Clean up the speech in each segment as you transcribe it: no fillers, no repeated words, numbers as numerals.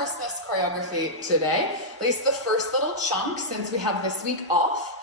Christmas choreography today, at least the first little chunk since we have this week off.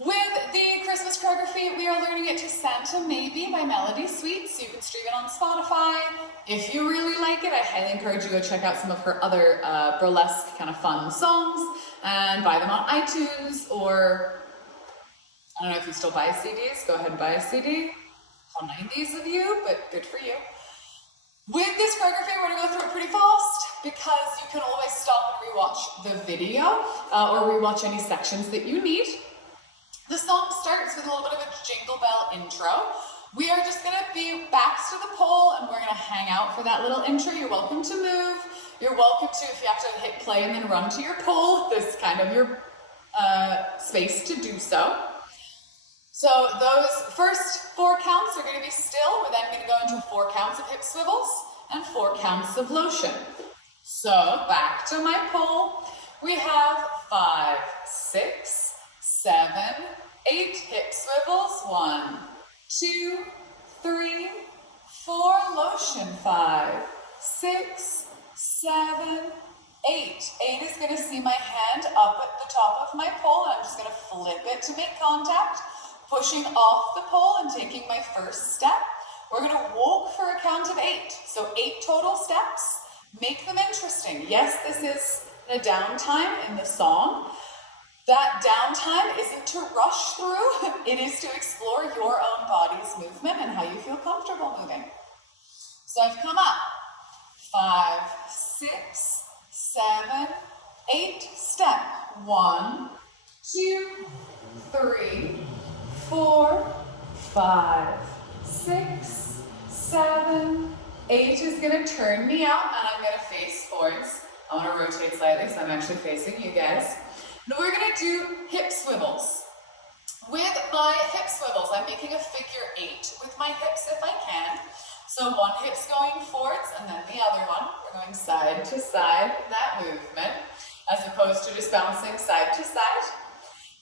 With the Christmas choreography, we are learning it to Santa Maybe by Melody Sweets. You can stream it on Spotify. If you really like it, I highly encourage you to go check out some of her other burlesque kind of fun songs and buy them on iTunes, or I don't know if you still buy CDs, go ahead and buy a CD. All 90s of you, but good for you. With this choreography, we're going to go through it pretty fast because you can always stop and rewatch the video or rewatch any sections that you need. The song starts with a little bit of a jingle bell intro. We are just going to be backs to the pole and we're going to hang out for that little intro. You're welcome to move. You're welcome to, if you have to hit play and then run to your pole, this is kind of your space to do so. So those first 4 counts are going to be still. We're then going to go into 4 counts of hip swivels and 4 counts of lotion. So back to my pole. We have 5, 6, 7, 8 hip swivels. 1, 2, 3, 4. Lotion. 5, 6, 7, 8. 8 is going to see my hand up at the top of my pole, and I'm just going to flip it to make contact, pushing off the pole and taking my first step. We're going to walk for a count of 8. So 8 total steps. Make them interesting. Yes, this is a downtime in the song. That downtime isn't to rush through. It is to explore your own body's movement and how you feel comfortable moving. So I've come up. 5, 6, 7, 8. Step. 1, 2, 3, 4, 5, 6, 7, 8 is going to turn me out and I'm going to face forwards. I want to rotate slightly so I'm actually facing you guys. Now we're going to do hip swivels. With my hip swivels, I'm making a figure 8 with my hips if I can. So one hip's going forwards and then the other one. We're going side to side in that movement as opposed to just bouncing side to side.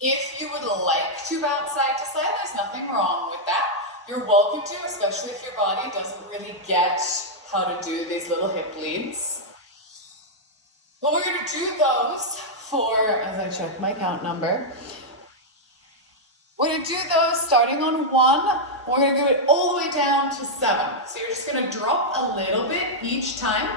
If you would like to bounce side to side, there's nothing wrong with that. You're welcome to, especially if your body doesn't really get how to do these little hip leads. But we're going to do those for, as I check my count number, we're going to do those starting on 1. We're going to go it all the way down to 7. So you're just going to drop a little bit each time,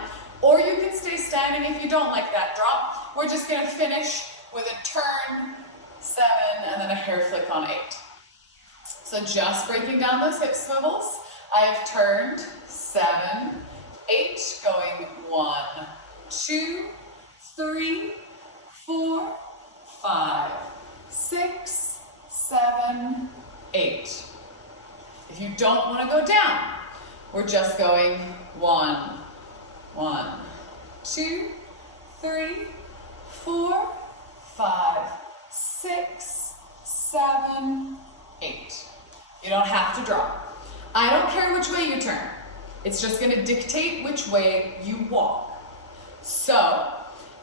or you can stay standing if you don't like that drop. We're just going to finish with a turn, 7, and then a hair flick on 8. So just breaking down those hip swivels, I have turned 7, 8, going 1, 2, 3, 4, 5, 6, 7, 8. If you don't want to go down, we're just going 1, 1, 2, 3, 4, 5, 6, 7, 8. You don't have to drop. I don't care which way you turn. It's just going to dictate which way you walk. So,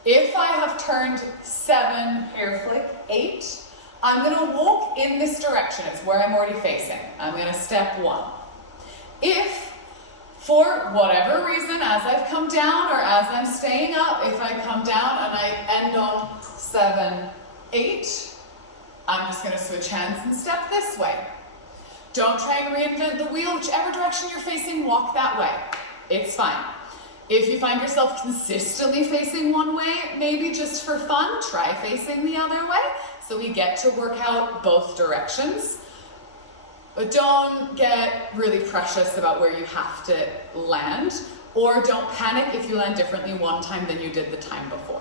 if I have turned 7, hair flick, 8, I'm going to walk in this direction. It's where I'm already facing. I'm going to step 1. If, for whatever reason, as I've come down or as I'm staying up, if I come down and I end on 7, 8, I'm just going to switch hands and step this way. Don't try and reinvent the wheel. Whichever direction you're facing, walk that way. It's fine. If you find yourself consistently facing one way, maybe just for fun, try facing the other way so we get to work out both directions. But don't get really precious about where you have to land, or don't panic if you land differently one time than you did the time before.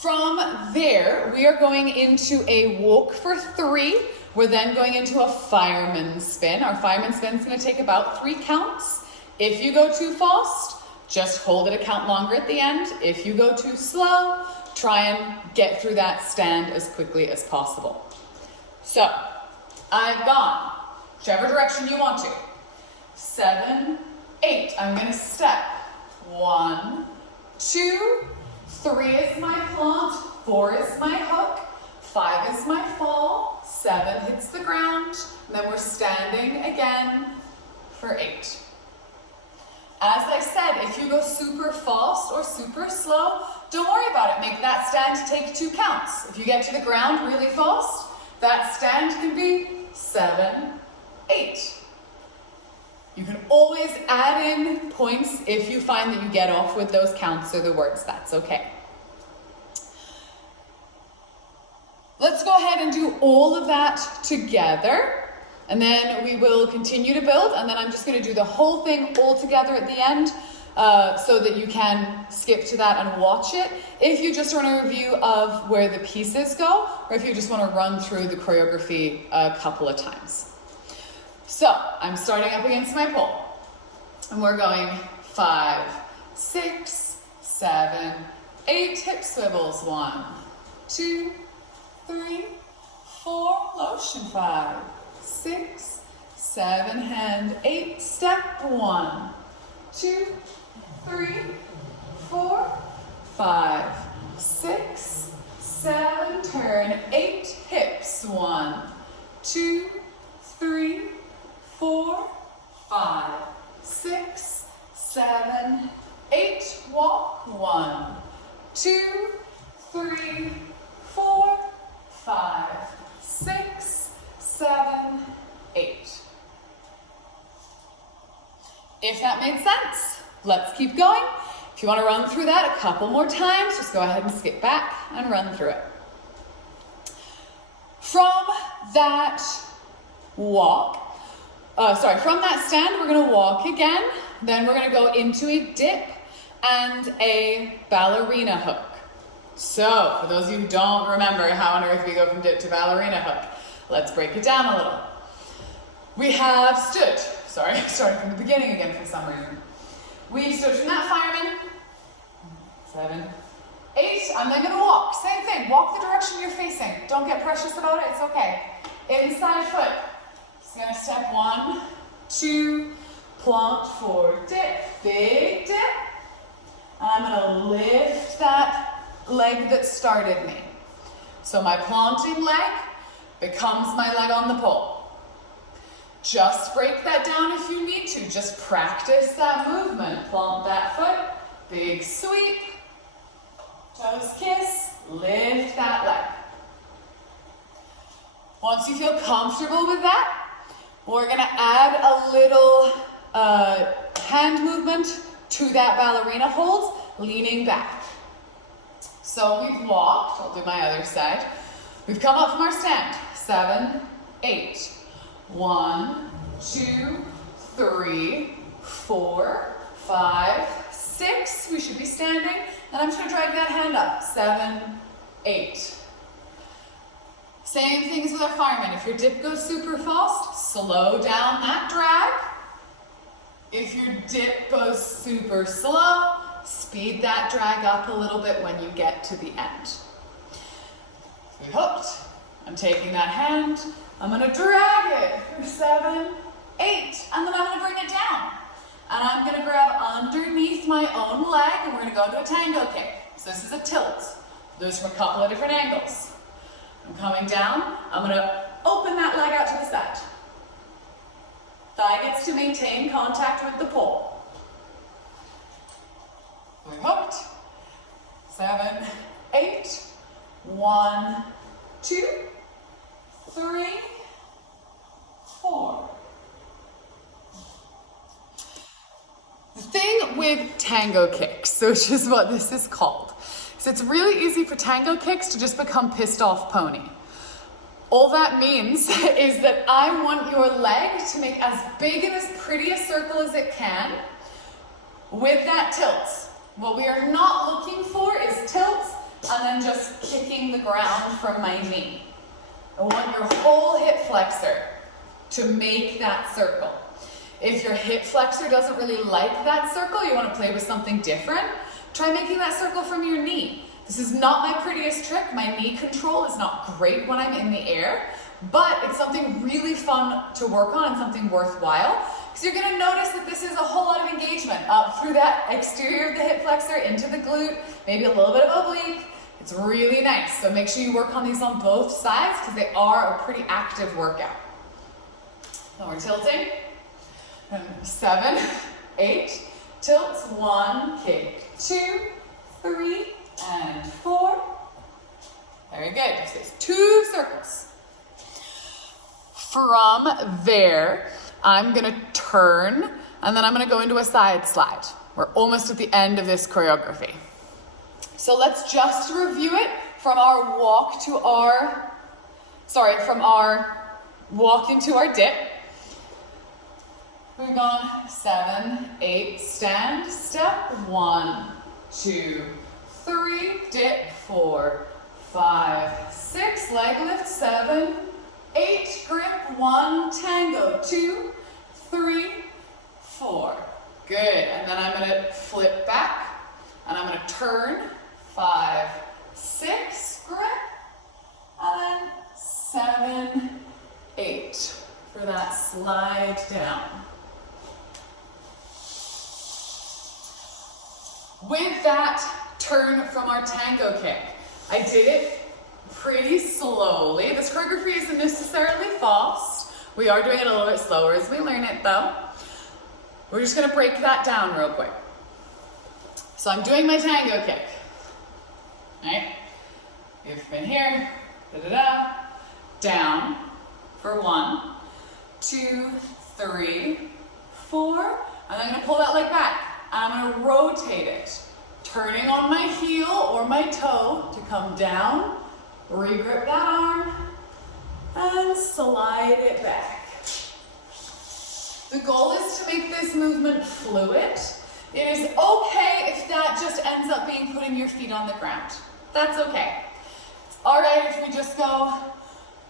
From there, we are going into a walk for 3. We're then going into a fireman spin. Our fireman spin is going to take about 3 counts. If you go too fast, just hold it a count longer at the end. If you go too slow, try and get through that stand as quickly as possible. So, I've gone whichever direction you want to. 7, 8. I'm going to step. 1, 2, 3 is my plant, 4 is my hook, 5 is my fall, 7 hits the ground, and then we're standing again for 8. As I said, if you go super fast or super slow, don't worry about it. Make that stand take 2 counts. If you get to the ground really fast, that stand can be 7, 8. You can always add in points if you find that you get off with those counts or the words. That's okay. Let's go ahead and do all of that together, and then we will continue to build, and then I'm just going to do the whole thing all together at the end so that you can skip to that and watch it if you just want a review of where the pieces go, or if you just want to run through the choreography a couple of times. So I'm starting up against my pole, and we're going 5, 6, 7, 8 hip swivels. 1, 2, 3, 4, motion 5, 6, 7, hand 8, step 1, 2, 3, 4, 5, 6, 7, turn 8 hips. 1, 2, 3, 4, 5, 6, 7, 8, walk. 1, 2, 3, 4, 5, 6, 7, 8. If that made sense, let's keep going. If you want to run through that a couple more times, just go ahead and skip back and run through it. From that from that stand, we're going to walk again. Then we're going to go into a dip and a ballerina hook. So, for those of you who don't remember how on earth we go from dip to ballerina hook, let's break it down a little. We have stood. Sorry, I'm starting from the beginning again for some reason. We've stood from that fireman. 7, 8. I'm then going to walk. Same thing. Walk the direction you're facing. Don't get precious about it. It's okay. Inside foot. Just going to step 1, 2, plant forward, dip, big dip. And I'm going to lift that leg that started me. So my planting leg becomes my leg on the pole. Just break that down if you need to. Just practice that movement. Plant that foot, big sweep, toes kiss, lift that leg. Once you feel comfortable with that, we're going to add a little hand movement to that ballerina hold, leaning back. So we've walked, I'll do my other side. We've come up from our stand, 7, 8. 1, 2, 3, 4, 5, 6. We should be standing. And I'm just going to drag that hand up. 7, 8. Same things with our fireman. If your dip goes super fast, slow down that drag. If your dip goes super slow, speed that drag up a little bit when you get to the end. So we hooked. I'm taking that hand. I'm going to drag it for 7, 8, and then I'm going to bring it down. And I'm going to grab underneath my own leg, and we're going to go into a tango kick. So this is a tilt. Do this from a couple of different angles. I'm coming down. I'm going to open that leg out to the side. Thigh gets to maintain contact with the pole. We're hooked. 7, 8. 1, 2, 3, 4. The thing with tango kicks, which is what this is called, is it's really easy for tango kicks to just become pissed off pony. All that means is that I want your leg to make as big and as pretty a circle as it can with that tilt. What we are not looking for is tilt and then just kicking the ground from my knee. I want your whole hip flexor to make that circle. If your hip flexor doesn't really like that circle, you want to play with something different, try making that circle from your knee. This is not my prettiest trick. My knee control is not great when I'm in the air, but it's something really fun to work on and something worthwhile, because you're going to notice that this is a whole lot of engagement up through that exterior of the hip flexor into the glute, maybe a little bit of oblique. It's really nice. So make sure you work on these on both sides because they are a pretty active workout. So we're tilting. 7, 8, tilts, 1, kick, 2, 3, and 4. Very good, just these 2 circles. From there, I'm gonna turn, and then I'm gonna go into a side slide. We're almost at the end of this choreography. So let's just review it from our walk to our, from our walk into our dip. We've gone 7, 8, stand, step, 1, 2, 3, dip, 4, 5, 6, leg lift, 7, 8, grip, 1, tango, 2, 3, 4. Good, and then I'm gonna flip back, and I'm gonna turn, 5, 6, grip, and then 7, 8 for that slide down. With that turn from our tango kick, I did it pretty slowly. This choreography isn't necessarily fast. We are doing it a little bit slower as we learn it though. We're just gonna break that down real quick. So I'm doing my tango kick, right? You've been here, da-da-da, down for 1, 2, 3, 4, and I'm gonna pull that leg back. I'm gonna rotate it, turning on my heel or my toe to come down, regrip that arm, and slide it back. The goal is to make this movement fluid. It is okay if that just ends up being putting your feet on the ground. That's okay. It's all right if we just go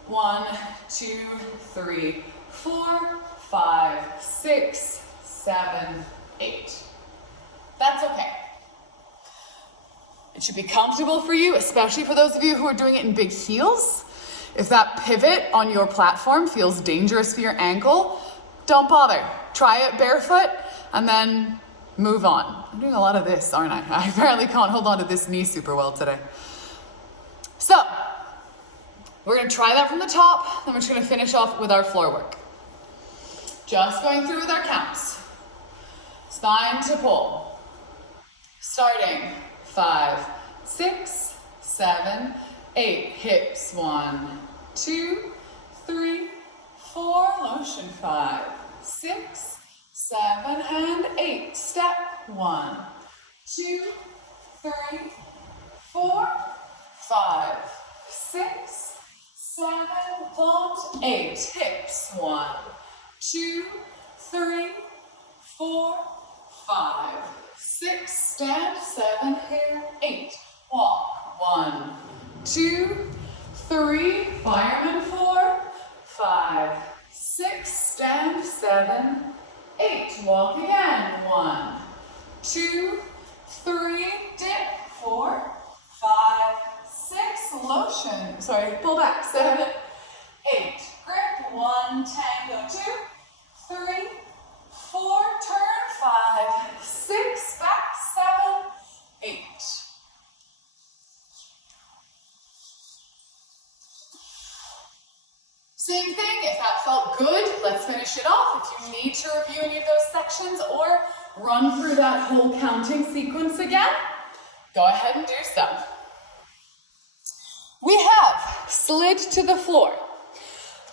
1, 2, 3, 4, 5, 6, 7, 8. That's okay. It should be comfortable for you, especially for those of you who are doing it in big heels. If that pivot on your platform feels dangerous for your ankle, don't bother. Try it barefoot and then move on. I'm doing a lot of this, aren't I? I apparently can't hold on to this knee super well today. So, we're gonna try that from the top, then we're just gonna finish off with our floor work. Just going through with our counts. Spine to pull. Starting 5, 6, 7, 8. Hips 1, 2, 3, 4. Motion 5, 6, 7, and 8. Step 1, 2, 3, 4, 5, 6, 7, vault 8. Hips 1, 2, 3, 4, 5, 6, stand, 7, here, 8. Walk 1, 2, 3, fireman 4, 5, 6, stand, 7, 8. Walk again. 1, 2, 3, dip, 4, 5, 6, lotion. Sorry, pull back. 7, 8. Grip. 1, tango. 2, 3, 4, turn. 5, 6, back. 7, 8. Same thing, if that felt good, let's finish it off. If you need to review any of those sections or run through that whole counting sequence again, go ahead and do so. We have slid to the floor.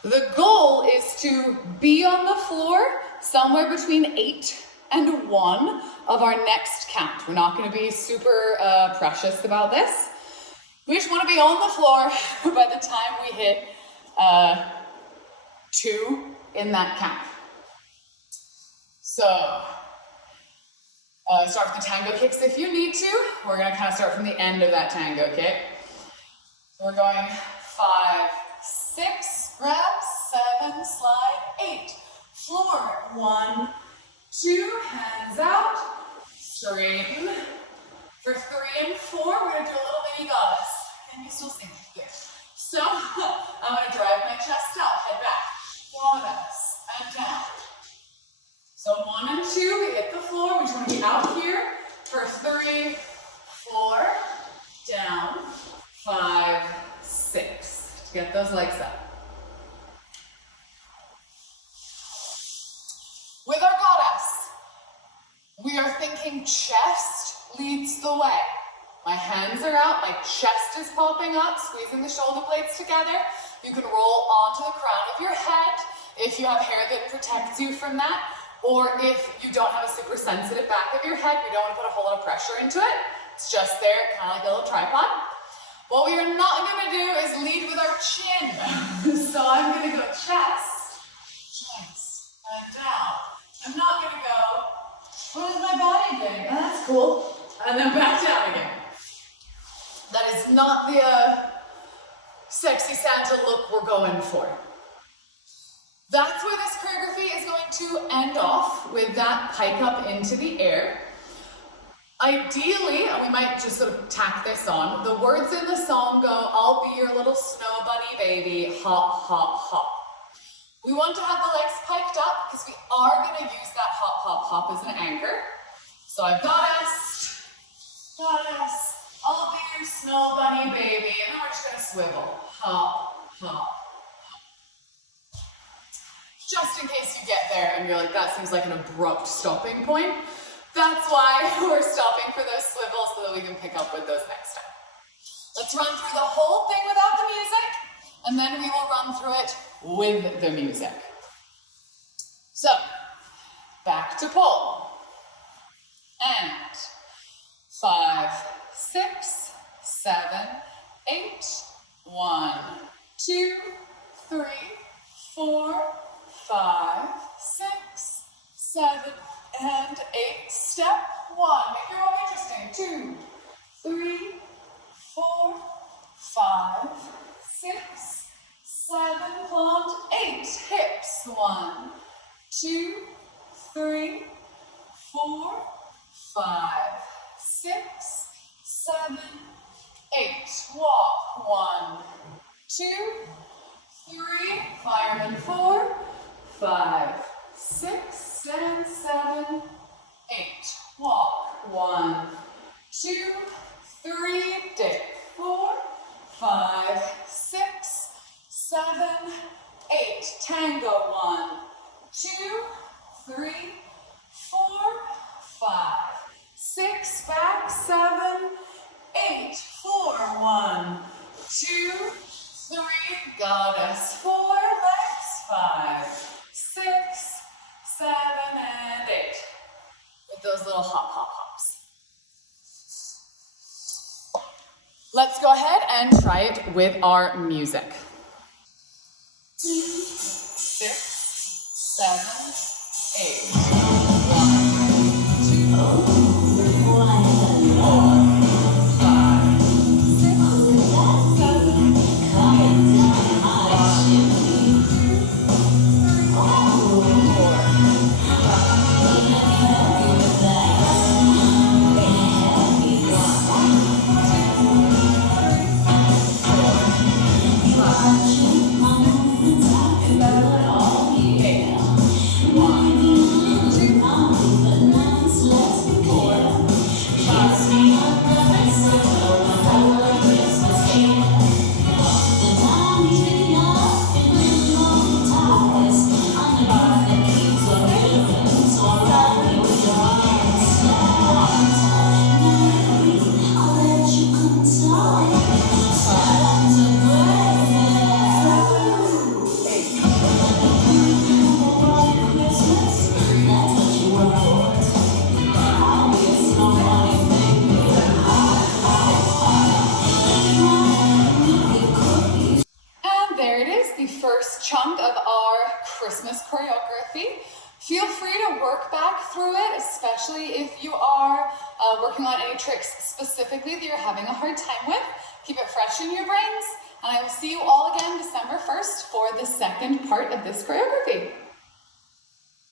The goal is to be on the floor somewhere between 8 and 1 of our next count. We're not going to be super precious about this. We just want to be on the floor by the time we hit 2 in that count. So, start with the tango kicks if you need to. We're going to kind of start from the end of that tango kick. We're going 5, 6, grab, 7, slide, 8. Floor, 1, 2, hands out, straighten. For 3 and 4, we're going to do a little mini goddess. Can you still see me? Good. So, I'm going to drive my chest up, head back. Goddess, and down. So 1 and 2, we hit the floor. We just want to be out here for 3, 4, down, 5, 6. To get those legs up. With our goddess, we are thinking thinking chest leads the way. My hands are out, my chest is popping up, squeezing the shoulder blades together. You can roll onto the crown of your head if you have hair that protects you from that, or if you don't have a super sensitive back of your head, we don't want to put a whole lot of pressure into it. It's just there, kind of like a little tripod. What we are not going to do is lead with our chin. So I'm going to go chest, and down. I'm not going to go, what is my body doing? Oh, that's cool. And then back down again. That is not the sexy Santa look we're going for. That's where this choreography is going to end off, with that pike up into the air. Ideally, we might just sort of tack this on. The words in the song go, I'll be your little snow bunny baby, hop, hop, hop. We want to have the legs piked up because we are going to use that hop, hop, hop as an anchor. So I've got us, I'll be your snow bunny baby, and then we're just going to swivel, hop, hop. Just in case you get there and you're like, that seems like an abrupt stopping point. That's why we're stopping for those swivels so that we can pick up with those next time. Let's run through the whole thing without the music, and then we will run through it with the music. So, back to pole. And 5, 6, 7, 8, 1, 2, 3, 4, 5, 6, 7, and 8. Step 1. Make your own interesting. 2, 3, 4, 5, 6, 7, plant 8. Hips. 1, 2, 3, 4, 5, 6, 7, 8. Walk. 1, 2, 3. Fireman. 4, 5, 6, and 7, 8. Walk. 1, 2, 3. Dip. 4, 5, 6, 7, 8. Tango. 1, 2, 3, 4, 5, 6. Back. 7, 8. 4. 1, 2, 3. Goddess. 4. Legs. 5, 6, 7, and 8. With those little hop, hop, hops. Let's go ahead and try it with our music. 6, 7, 8. 1, 2, 3, 4, 5, 6, 7, chunk of our Christmas choreography. Feel free to work back through it, especially if you are working on any tricks specifically that you're having a hard time with. Keep it fresh in your brains, and I will see you all again December 1st for the second part of this choreography.